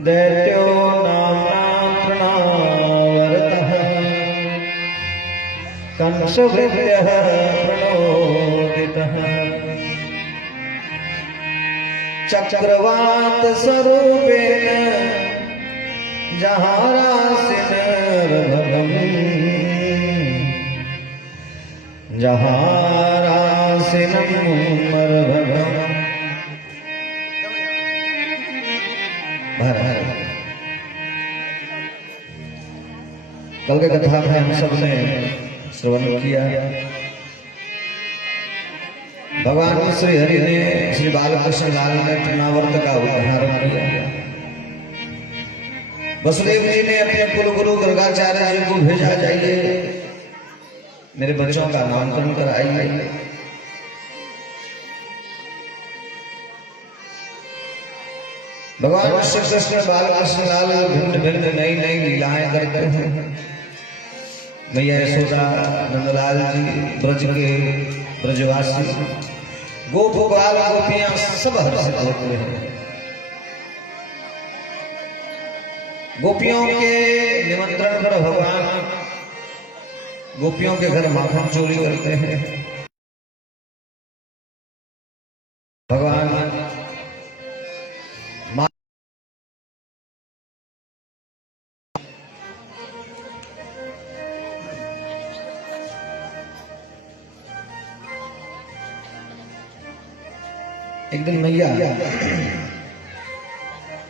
दैत्यो नाम्ना तृणावर्तः कंसभृत्यः प्रणोदितः चक्रवात स्वरूपेण जहारासिनर्भगम् जहारासिनमर्भगम्। कल के कथा में हम सबने श्रवण किया। भगवान श्री हरि ने श्री बालकृष्ण लाल ने तृणावर्त का उदाहरण किया। वसुदेव जी ने अपने कुल गुरु गर्गाचार्य जी को भेजा, जाइए मेरे बच्चों का नामकरण कराइए। भगवान श्री कृष्ण बालकृष्ण लाल भिन्न भिन्न नई नई लीलाएं करते हैं। मैया यशोदा, नंदलाल जी, ब्रज के ब्रजवासी, गोप बाल गोपियां सब हर्षित होते हैं। गोपियों के निमंत्रण पर भगवान गोपियों के घर माखन चोरी करते हैं। भगवान एक दिन मैया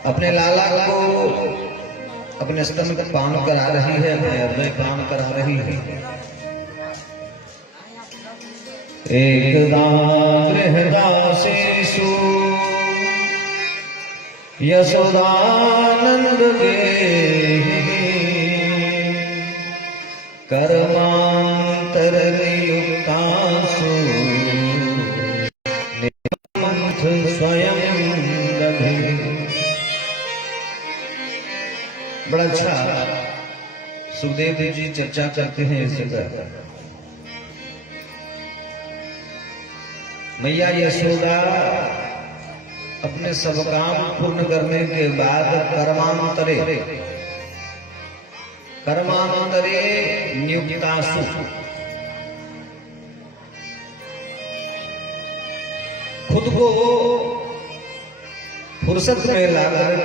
अपने लाला को अपने स्तन का पान करा रही है, अपने हृदय पान करा रही है। एकदा गृहदासेषु यशोदानंद के कर्मांतर नियुक्तासु स्वयं दधे। बड़ा अच्छा सुखदेव जी चर्चा करते हैं इस जगह। मैया यशोदा अपने सब काम पूर्ण करने के बाद कर्मांतरे नियुक्तासु खुद को फुर्सत में लाकर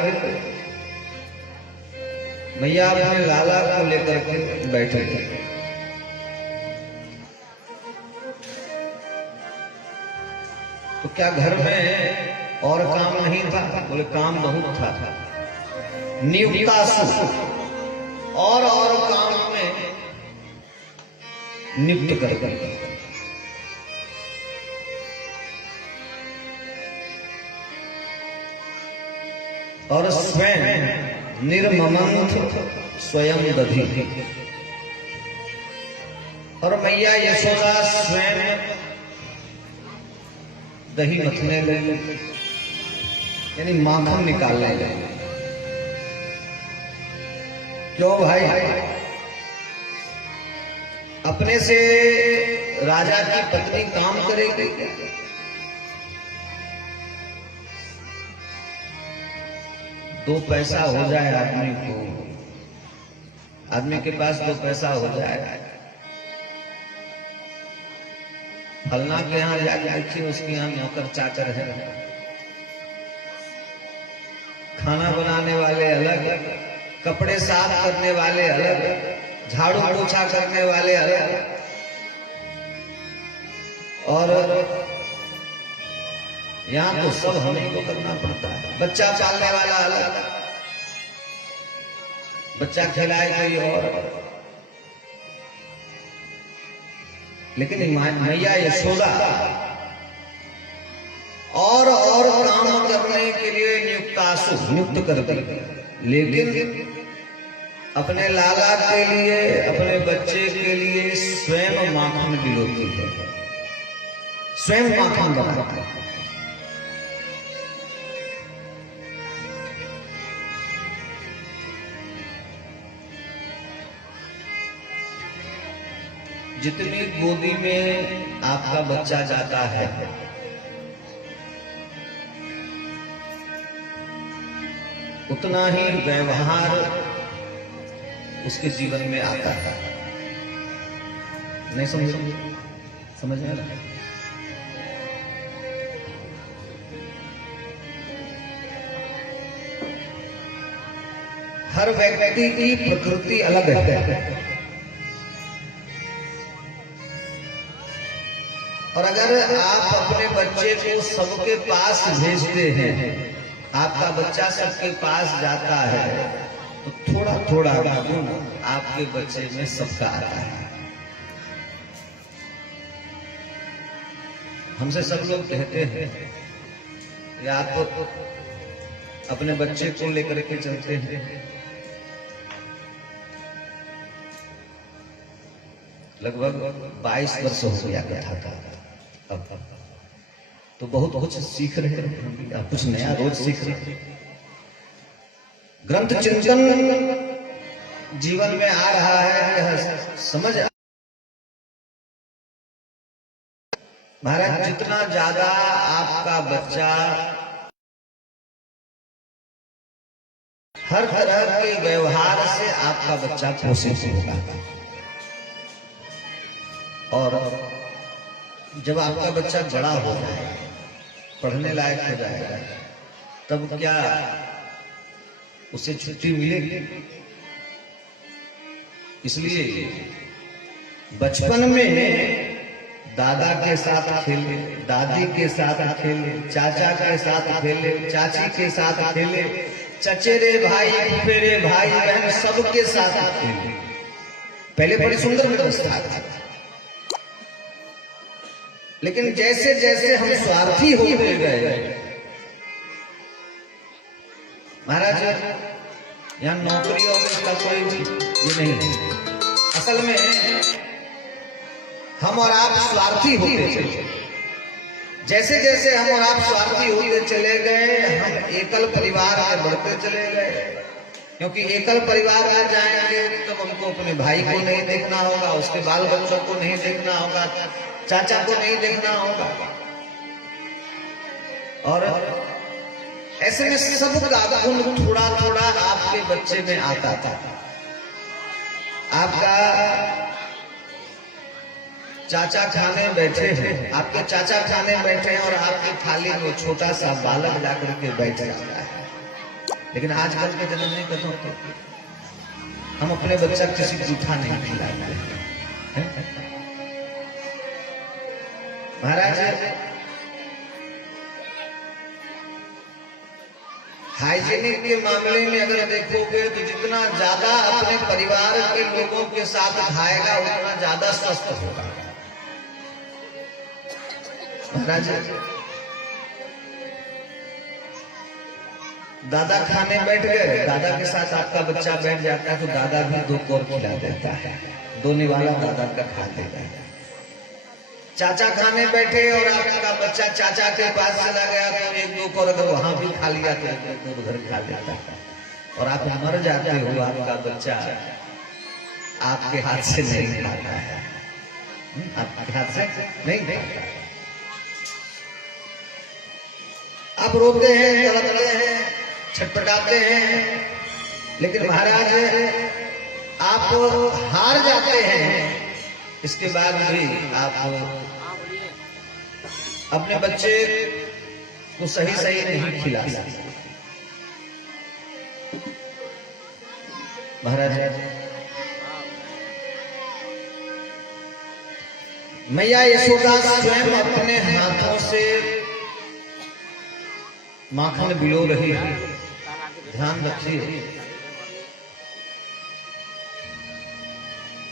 मैया अपने लाला को लेकर के बैठे। तो क्या घर में और काम नहीं था? बोले काम बहुत था। नियुक्तासु और काम में नियुक्त कर और स्वयं निर्ममंथ स्वयं दधी। और मैया यशोदा स्वयं दही मथने लगे, यानी माखन निकालने लगे। क्यों भाई? अपने से राजा की पत्नी काम करेगी? दो पैसा हो जाए आदमी को, आदमी के पास दो पैसा हो जाए, फलना के यहाँ जाके देखिए, उसके यहाँ नौकर चाकर है। खाना बनाने वाले अलग, कपड़े साफ करने वाले अलग, झाड़ू पोछा करने वाले अलग, और यहाँ तो सब हमें को करना पड़ता है। बच्चा पालने वाला अलग, बच्चा खिलाए कोई और। लेकिन मैया यशोदा और काम करने के लिए नियुक्त करती, लेकिन अपने लाला के लिए, अपने बच्चे के लिए स्वयं माखन गिलोती है, स्वयं माखन बनाती है। जितनी गोदी में आपका बच्चा जाता है, उतना ही व्यवहार उसके जीवन में आता है। नहीं समझ में आ रहा? हर व्यक्ति की प्रकृति अलग है, और अगर आप अपने बच्चे को सबके पास भेजते हैं, आपका बच्चा सबके पास जाता है, तो थोड़ा थोड़ा गुण आपके बच्चे में सबका आता है। हमसे सब लोग कहते हैं कि आप अपने बच्चे को लेकर के चलते हैं, लगभग 22 वर्ष हो गया कथा का। अब तो बहुत कुछ सीख रहे हैं, कुछ नया रोज सीख रहे हैं। ग्रंथ चिंतन जीवन में आ रहा है, यह समझ महाराज जितना ज्यादा आपका बच्चा हर तरह के व्यवहार से आपका बच्चा पोषित होगा, और जब आपका बच्चा बड़ा हो जाएगा, पढ़ने लायक हो जाएगा, तब क्या उसे छुट्टी मिलेगी? इसलिए बचपन में दादा के साथ खेले, दादी के साथ खेले, चाचा के साथ खेले, चाची के साथ खेले, चचेरे भाई, फुफेरे भाई बहन सबके साथ खेले। पहले बड़ी सुंदर व्यवस्था थी, लेकिन जैसे जैसे हम स्वार्थी होते गए, महाराज यहाँ नौकरी और इसका कोई ये नहीं है। असल में हम और आप स्वार्थी होते चले, जैसे जैसे हम और आप स्वार्थी होते चले गए, हम एकल परिवार में बढ़ते चले गए। क्योंकि एकल परिवार में जाएंगे तो हमको अपने भाई को नहीं देखना होगा, उसके बाल बच्चों को नहीं देखना होगा, चाचा को नहीं देखना होगा, और ऐसे में सबका गुण थोड़ा थोड़ा आपके बच्चे में आता था। आपका चाचा खाने बैठे हैं, आपके चाचा खाने बैठे हैं, और आपकी थाली में छोटा सा बालक जाकर के बैठ जाता है। लेकिन आजकल के जन्म में कहते हो हम अपने बच्चा किसी जूठा नहीं खिलाते हैं। महाराज हाइजीनिक के मामले में अगर देखोगे तो जितना ज्यादा अपने परिवार के लोगों के साथ खाएगा उतना ज्यादा स्वस्थ होगा। महाराज दादा खाने बैठ गए, दादा के साथ आपका बच्चा बैठ जाता है तो दादा भी दो कोर खिला देता है, दो निवाला दादा का खा देता है। चाचा खाने बैठे और आपका बच्चा चाचा के पास चला गया तो एक दो कोर अगर वहां भी खा लिया तो एक दो उधर खा लेता है, और आप मर जाते हो, आपका बच्चा आपके हाथ से नहीं खाता है, आपके हाथ से नहीं खाता। आप रोते हैं, तड़पते हैं, छटपटाते हैं, लेकिन महाराज आप हार जाते हैं। इसके बाद भी आप अपने बच्चे को सही सही नहीं खिला सकते। महाराज मैया यशोदा स्वयं अपने हाथों से माखन बिलो रही है, ध्यान रखिए।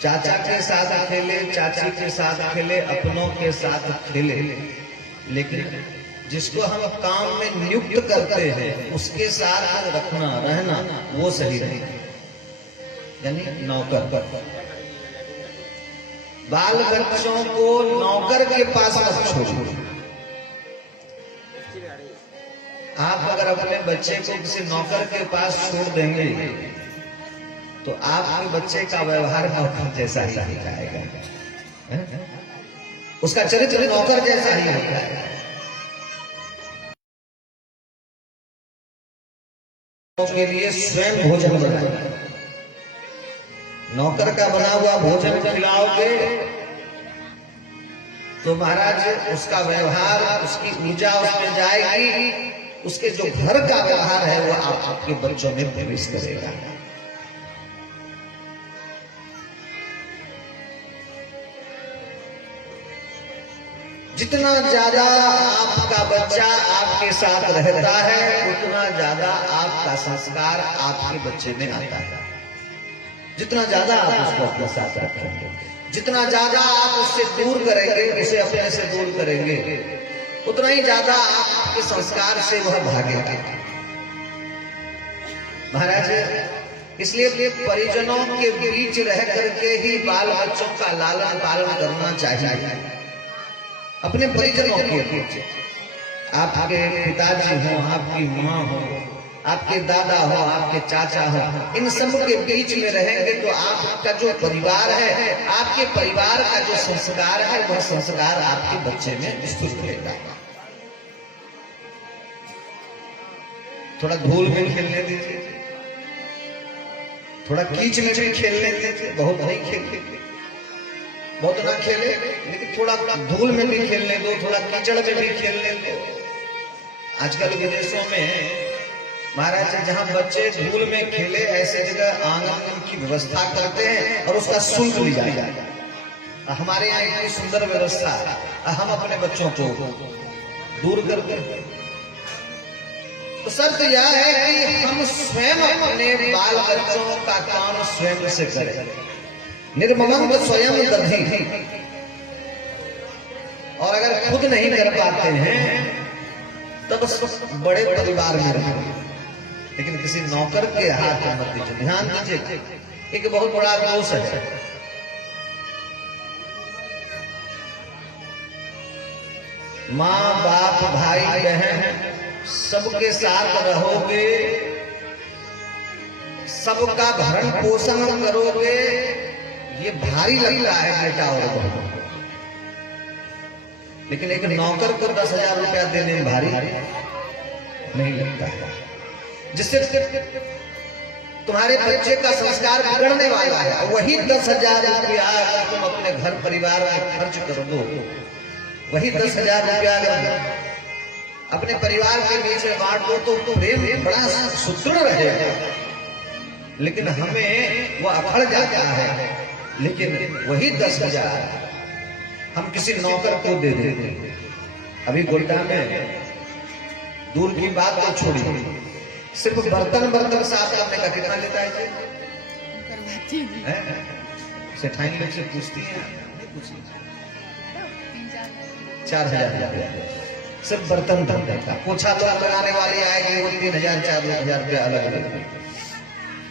चाचा के साथ खेले, चाची के साथ खेले, अपनों के साथ खेले, लेकिन जिसको हम काम में नियुक्त करते हैं उसके साथ रखना रहना वो सही नहीं, यानी नौकर। बाल बच्चों को नौकर के पास मत छोड़ो। आप अगर अपने बच्चे को किसी नौकर के पास छोड़ देंगे तो आपके बच्चे का व्यवहार नौकर जैसा ही जाएगा, उसका चरित्र नौकर जैसा ही होता है। के लिए स्वयं भोजन बनाए। नौकर का बना हुआ भोजन खिलाओगे तो महाराज उसका व्यवहार, उसकी ऊर्जा उसमें जाएगी, उसके जो घर का व्यवहार है वो आपके बच्चों में प्रवेश करेगा। जितना ज्यादा आपका बच्चा आपके साथ रहता है उतना ज्यादा आपका संस्कार आपके बच्चे में आता है। जितना ज्यादा आप उसको अपने साथ रखेंगे, जितना ज्यादा आप उससे दूर करेंगे, उसे अपने से दूर करेंगे, उतना ही ज्यादा आपके संस्कार से वह भागेगा। महाराज इसलिए परिजनों के बीच रह करके ही बाल बच्चों का लालन पालन करना चाहिए। अपने परिजनों के बीच, आपके पिताजी हो, आपकी माँ हो, आपके दादा हो, आपके चाचा हो, इन सब के बीच में रहेंगे तो आपका जो परिवार है, आपके परिवार का जो संस्कार है वह संस्कार आपके बच्चे में स्थित रहेगा। थोड़ा धूल में खेलने दीजिए, थोड़ा कीच में भी खेलने दीजिए, बहुत नहीं खेले, बहुत ना खेले, लेकिन थोड़ा धूल में भी खेलने दो, थोड़ा कीचड़ में भी खेलने दो। आजकल विदेशों में महाराज जहां बच्चे धूल में खेले ऐसे जगह आंगन की व्यवस्था करते हैं और उसका शुल्क लिया जाता है। हमारे यहाँ इतनी सुंदर व्यवस्था, हम अपने बच्चों को दूर करते हैं। तो शर्त यह है कि हम स्वयं अपने बाल बच्चों का काम स्वयं से करें। निर्ममंत स्वयं दधी। और अगर खुद नहीं कर पाते हैं तब बड़े परिवार में रहेंगे, लेकिन किसी नौकर के हाथ में मत दीजिए। ध्यान दीजिए, एक बहुत बड़ा दोष है। माँ बाप भाई बहन सबके साथ रहोगे, सबका भरण पोषण करोगे, ये भारी लगता है बेटा और बहू, लेकिन एक नौकर को 10,000 रुपया देने में भारी नहीं लगता है। जिससे तुम्हारे बच्चे का संस्कार बिगड़ने वाला है, वही 10,000 रुपया तुम अपने घर परिवार में खर्च कर दो, वही 10,000 रुपया अगर अपने परिवार के बीच में बांट दो तो प्रेम बड़ा सुदृढ़ रहेगा। लेकिन हमें वो अखड़ जाता है। लेकिन वही 10,000 हम किसी नौकर को दे देते। अभी गोड्डा में दूर की बात तो छोड़िए, सिर्फ बर्तन साफ करने का कितना लेता है? सेठाइन लोग से पूछती है, 4,000 रुपया सिर्फ बर्तन धोने का। पोछा तो लगाने वाली आएगी वो 3,000 4,000 रुपया अलग अलग।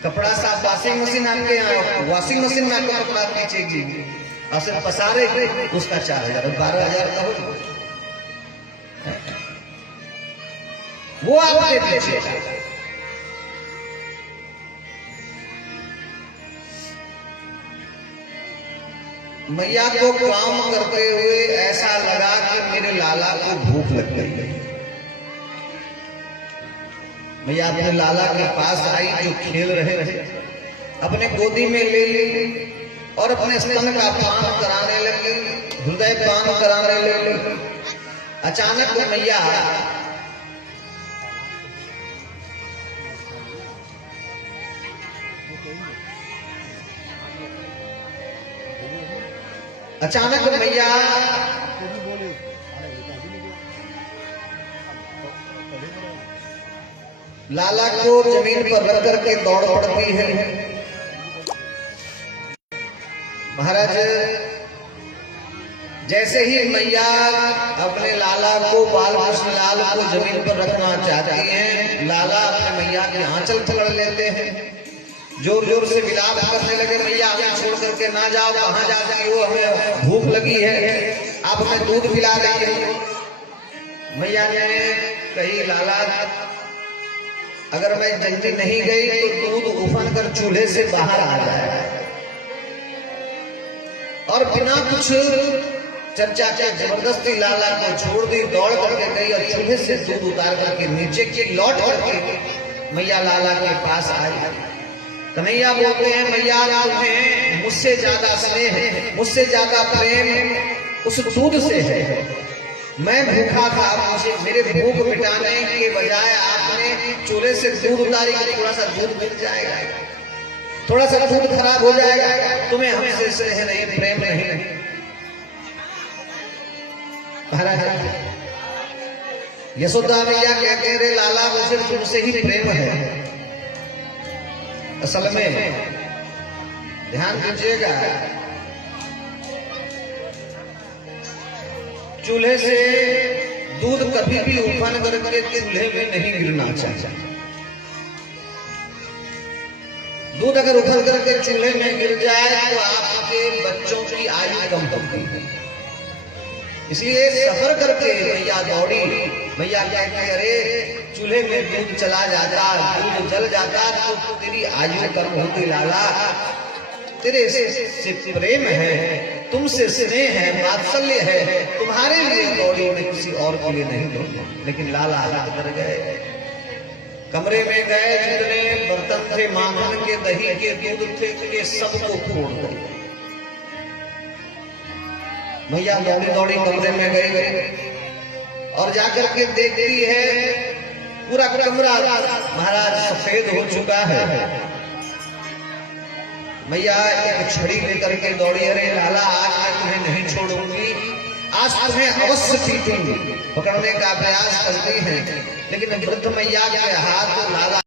कपड़ा साफ वॉशिंग मशीन आपके यहाँ, वॉशिंग मशीन में आपको कपड़ा खींचेगी और सिर्फ पसारेगी, उसका 4,000 12,000 का हो, वो आपके पीछे। मैया को काम करते हुए ऐसा लगा कि मेरे लाला को भूख लग गई। मैया अपने लाला के पास आई जो खेल रहे थे, अपने गोदी में ले ली और अपने स्तन का पान कराने लगी, हृदय पान कराने लगी। अचानक मैया लाला को जमीन पर रख करके दौड़ पड़ती है। महाराज जैसे ही मैया अपने लाला को, बाल कृष्ण लाल को जमीन पर रखना चाहती हैं, लाला अपने मैया के आंचल पकड़ लेते हैं, जोर जोर से विलाप करने लगे, मैया हमें छोड़ करके ना जाओ, कहाँ जा रही हो, हमें भूख लगी है, आप हमें दूध पिला रही हो। मैया ने कही, लाला अगर मैं जल्दी नहीं गई तो दूध उफन कर चूल्हे से बाहर आ जाएगा। और बिना कुछ चर्चा के जबरदस्ती लाला को छोड़ दी, दौड़ करके गई और चूल्हे से दूध उतार करके नीचे की लौट करके मैया लाला के पास आई। कन्हैया बोलते हैं मैया तुम्हें मुझसे ज्यादा स्नेह, मुझसे ज्यादा प्रेम उस दूध से है। मैं भूखा था, मुझे मेरे भूख मिटाने के बजाय आपने चूल्हे से दूध उतारी कि थोड़ा सा दूध मिल जाएगा, थोड़ा सा दूध खराब हो जाएगा, तुम्हें हमसे स्नेह नहीं, प्रेम नहीं। महाराज यशोदा मैया कहते हैं रे लाला मुझे तुमसे ही प्रेम है। असल में ध्यान दीजिएगा, चूल्हे से दूध कभी भी उफान करके चूल्हे में नहीं गिरना चाहिए। दूध अगर उफान करके चूल्हे में गिर जाए तो आपके बच्चों की आयु कम होती है। इसलिए सफर करके मैया दौड़ी। मैया कहती अरे चूल्हे में दूध चला जाता, दूध जल जाता तो तेरी आयु कम होती लाला। तेरे से प्रेम है, तुमसे स्नेह है, वात्सल्य है, तुम्हारे लिए दौड़ी, मैं किसी और के लिए नहीं दौड़ी। लेकिन लाला अंदर गए, कमरे में गए, जितने बर्तन थे माखन के, दही के, दूध थे, के सबको फोड़ गए। मैया दौड़ी दौड़ी कमरे में गई और जाकर के देखती है पूरा कमरा महाराज सफेद हो चुका है। मैया एक छड़ी लेकर के दौड़ी, अरे लाला आज मैं तुम्हें नहीं छोड़ूंगी, आज तुम्हें अवश्य पीटूंगी। पकड़ने का प्रयास करती है लेकिन वृद्ध मैया के हाथ लाला